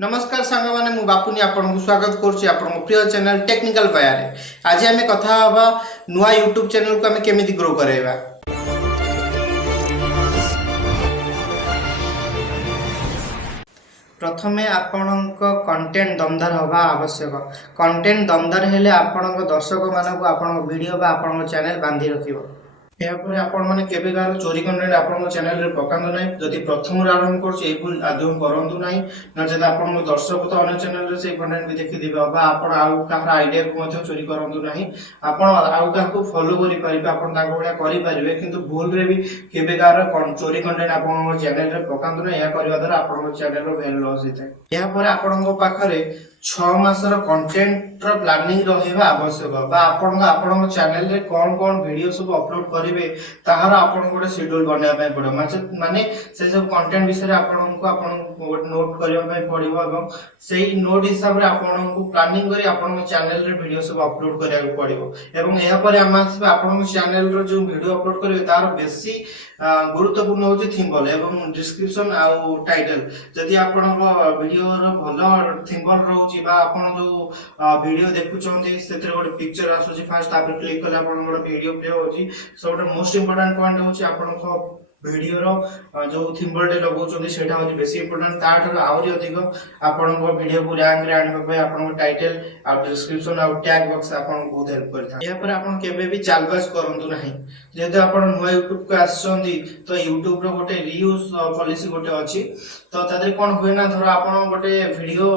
नमस्कार सांग माने मु बापुनी आपन को स्वागत करछि आपन प्रिय चैनल टेक्निकल बयारे। आज हमें कथा हबा नुआ यूट्यूब चैनल को हमें केमिति ग्रो करेबा। प्रथमे आपणक कंटेंट दमदार हवा आवश्यक। कंटेंट दमदार हेले आपणक दर्शक मानक आपन वीडियो बा आपन चैनल बांधी रखिबो। यापर आपण माने केबे गार चोरी कंटेंट आपन चैनल रे पकांदो नै। जदि प्रथम आरंभ करछि ए भूल आदौ करंतु नै न जदि आपन दर्शक तो अन्य चैनल रे से कंटेंट भी देखि दिबा बा आपण आउ का आईडिया को मथे चोरी करंतु नै। आपण आउ का को फॉलो करि परिबे आपण ताको बडा करि परिबे किंतु भूल रे भी केबे गार चोरी कंटेंट आपन चैनल रे पकांदो नै। या करिवा द्वारा आपण चैनल रो वैल्यू लॉस हेतै। या पर आपण पाखरे 6 मासर कंटेंट रो प्लानिंग रहैबा आवश्यक बा आपण चैनल रे कोन वीडियो सब अपलोड करिवे ताहार आपण गोटे शेड्यूल बनेबा पय पड़ो माने से सब कंटेंट विषय आपण नोट करिवा पय पड़िबो एवं सेही नोट हिसाब रे आपण को प्लानिंग करी आपण चैनल रे वीडियो सब अपलोड करिया को पड़िबो। एवं एहा पर आपण चैनल रो जो वीडियो अपलोड करिवे तार बेसी गुरुत्वपूर्ण होची थिंबल एवं डिस्क्रिप्शन आउ टाइटल। जदि आपण वीडियो रो भलो थिंबल रहउची बा आपण जो वीडियो देखुचंती सेतिर गोटे पिक्चर आसुची फास्ट तापर क्लिक करले आपण गोटे वीडियो प्ले होची। सबटा मोस्ट इंपोर्टेंट पॉइंट होची आपण को वीडियो रो जो थिंबल डे लगौचंती सेटा होची बेसी इंपोर्टेंट। ताठर आउरी अधिक आपण को वीडियो को रैंक रे आनिबा पय आपण को टाइटल आ डिस्क्रिप्शन आ टैग बॉक्स आपण को बहुत हेल्प करथा। या पर आपण केबे भी चालबाज करंतु नाही। जेते आपण नुवा यूट्यूब को आछंती तो यूट्यूब रो गोटे रीयूज पॉलिसी गोटे अछि। तो तादे कोन होय ना धर आपण गोटे वीडियो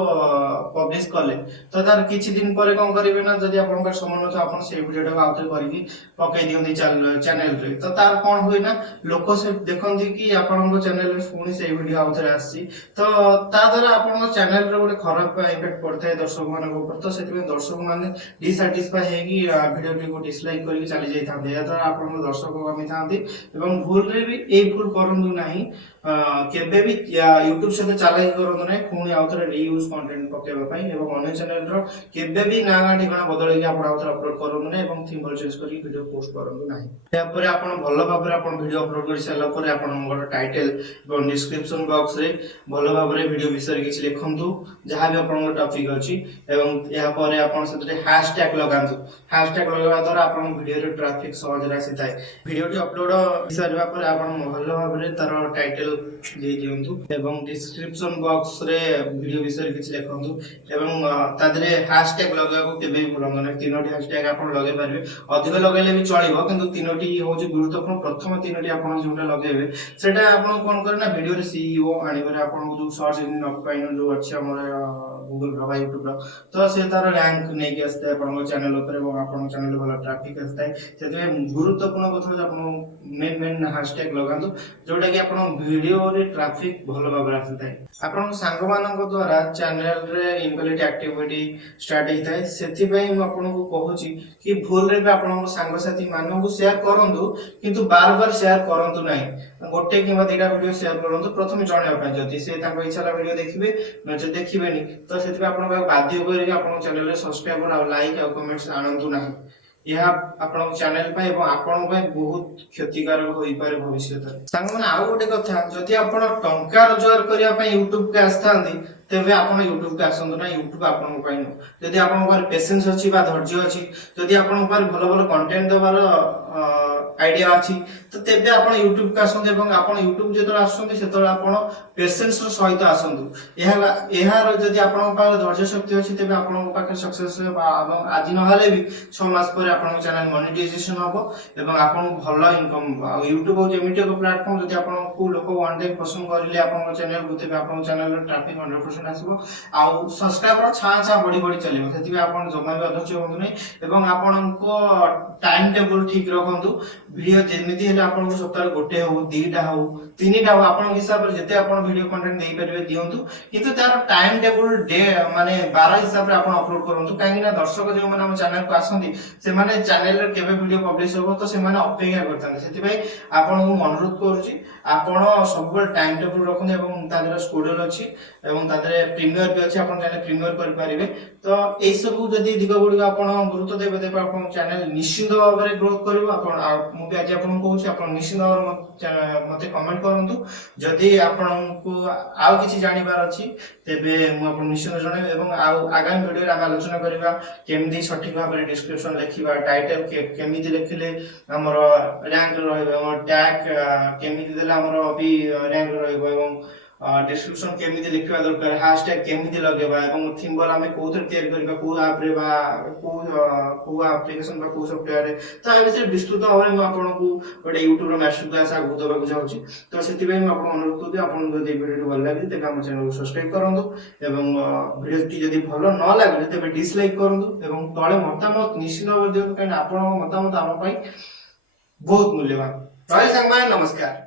पब्लिश करले तो तार किछि दिन परे कोन करिवे ना जदि आपण का समय न आपण से वीडियो टा आउटर करिवि पकई दियंती चैनल रे तो तार कोन होय ना लोक से देखंती कि आपण को चैनल रे पुनी से वीडियो आउटर आसी तो ता द्वारा आपण चैनल रे गोटे खराब इफेक्ट पड़ता है दर्शक मान को ऊपर। तो सेति दर्शक माने डिसैटिस्फाई है कि वीडियो टी को डिसलाइक करके चली जाई थांते। या द्वारा आपण दर्शक कमी थांती एवं भूल रे भी ए भूल करंतु नाही। केबे भी यूट्यूब से चालाई करंतु नाही पुनी आउटर रीयूज कंटेंट पकेबा पई एवं अन्य चैनल रो केबे भी ना ठिकाना बदल के आपण आउटर अपलोड करंतु नाही एवं थिंबल चेंज करी वीडियो पोस्ट करंतु नाही। या पर आपण भलो भाबरे आपण वीडियो अपलोड कर साला पर आपण गोटे टाइटल एवं डिस्क्रिप्शन बॉक्स रे भलो भाबरे वीडियो विषय किछ लिखंतु जहां भी आपण टॉपिक अछि एवं या पर आपण सेते हैशटैग लगांतु। हैशटैग लगावा द्वारा आपण वीडियो रे ट्रैफिक सहज रे आसीताय। वीडियो टी अपलोड करबा पर आपण भलो भाबरे तार टाइटल दे दियंतु एवं डिस्क्रिप्शन बॉक्स रे वीडियो विषय किछ लिखंतु एवं तादरे हैशटैग लगाबो केबे भूलंग नै। तीनोटी हैशटैग आपण लगे पारबे अधिक लगेले भी चलिबो किंतु तीनोटी होची गुरुत्वपूर्ण। प्रथम तीनोटी आपण जोटा लगेबे सेटा आपण कोन करे ना वीडियो रे सीईओ आनिबरे आपण को जो सर्च इंजन ऑप्शन जो अछि हमर गूगल रो यूट्यूब रो तो से तार रैंक नै के आस्ते आपण चैनल ऊपर एवं आपण चैनल भलो ट्रैफिक आस्ते सेते गुरुत्वपूर्ण कथा आपण मेन हैशटैग लगांतु जोटा कि आपण वीडियो रे ट्रैफिक भलो भाबरे आस्ते। आपण सांग मानक द्वारा चैनल रे इनवैलिड एक्टिविटी स्टार्ट हेताय सेति पई हम आपण को कहूची कि भूल रे आपण सांग साथी मानन को शेयर करंतु किंतु बार बार शेयर करंतु नाही। गोटे किबा दिटा वीडियो शेयर करंतु प्रथम जणेबा पय जति से ताको इच्छा वीडियो देखिबे न जे देखिबेनी तो सेति पे आपण बाध्य करी आपण चैनल रे सब्सक्राइब और लाइक और कमेंट्स आनंतु नाही। यह आपण चैनल पे एवं आपण पे बहुत क्षतिकारक होई पारे भविष्य रे। संग माने आ गोटे कथा जति आपण टंका रोजगार करिया पे YouTube के आस्थांती तेबे आपण YouTube के आसंतु ना। YouTube आपण को पाइनो जदि आपण पर पेशेंस अछि बा धैर्य अछि जदि आपण पर भलो भलो कंटेंट देबार आईडिया अछि तो तेबे आपण YouTube के आसंतु एवं आपण YouTube जेतरा आसंतु सेतरा आपण पेशेंस रो सहित आसंतु। एहार जदि आपण पर धैर्य शक्ति अछि तेबे आपण पाखे सक्सेस एवं आज न हाले भी 6 मास पर आपण चैनल मोनेटाइजेशन होबो एवं आपण भलो इनकम YouTube हो जेमिति को प्लेटफॉर्म जदि आपण को लोक वन टाइम पसंद करिले आपण चैनल को तेबे आपण चैनल रो ट्रैफिक 100% आसीबो आ सब्सक्राइबर छा बढ़ी चलिबो। सेति आपण जमा भी अध्यक्ष होंतु नै एवं आपण को टाइम टेबल ठीक रखंतु। वीडियो जेमिति हेले आपण को सप्ताह गोटे हो दीटा हो तीनटा हो आपण हिसाब रे जते आपण वीडियो कंटेंट देई परिबे दियंतु किंतु तार टाइम टेबल डे माने 12 हिसाब रे आपण अपलोड करंतु। काहे ना दर्शक जे माने हम चैनल को आसंती से माने चैनल रे केबे वीडियो पब्लिश होबो तो से माने अपेक्षा करथान। सेति भाई आपण को अनुरोध करूची आपण सब टाइम टेबल रखन एवं तादर शेड्यूल अछि एवं तादर प्रीमियर भी अच्छे आपण चैनल प्रीमियर कर पारिबे। तो एई सब जदी दिग गुडी आपण गुरुत्व देबे देबे आपण चैनल निश्चित भाव में ग्रोथ करिवो। आपण मु भी आज आपण कहूची आपण निश्चित भाव मते कमेंट करंतु जदी आपण को आउ किछि जानिबार अछि तेबे मु आपण निश्चित जणे एवं आगामी वीडियो रे हम आलोचना करिबा केमदी सठिक भाव में डिस्क्रिप्शन लिखिबा टाइटल केमिति लिखिले हमर रैंक रहइबो हमर टैग केमिति देला हमर भी रैंक रहइबो एवं डिस्क्रिप्शन केमिति लिखिबा दरकार हैशटैग केमिति लगेबा एवं थिंबल हमें कोथर तयार करबा को ऐप रे बा को एप्लीकेशन बा को सॉफ्टवेयर रे तो ए विषय विस्तृत भाव में आपण को गोटे YouTube रो मास्टर क्लास आगु दबा को जाउची। तो सेति भाई आपण अनुरोध करबी आपण जदी वीडियो भल लागि तेबे हम चैनल को सब्सक्राइब करंतु एवं वीडियो टी जदी भल न लागले तेबे डिसलाइक करंतु एवं तळे मतामत निश्चित भाव दियंतु कारण आपण मतामत हम पई बहुत मूल्यवान। राय संग भाई नमस्कार।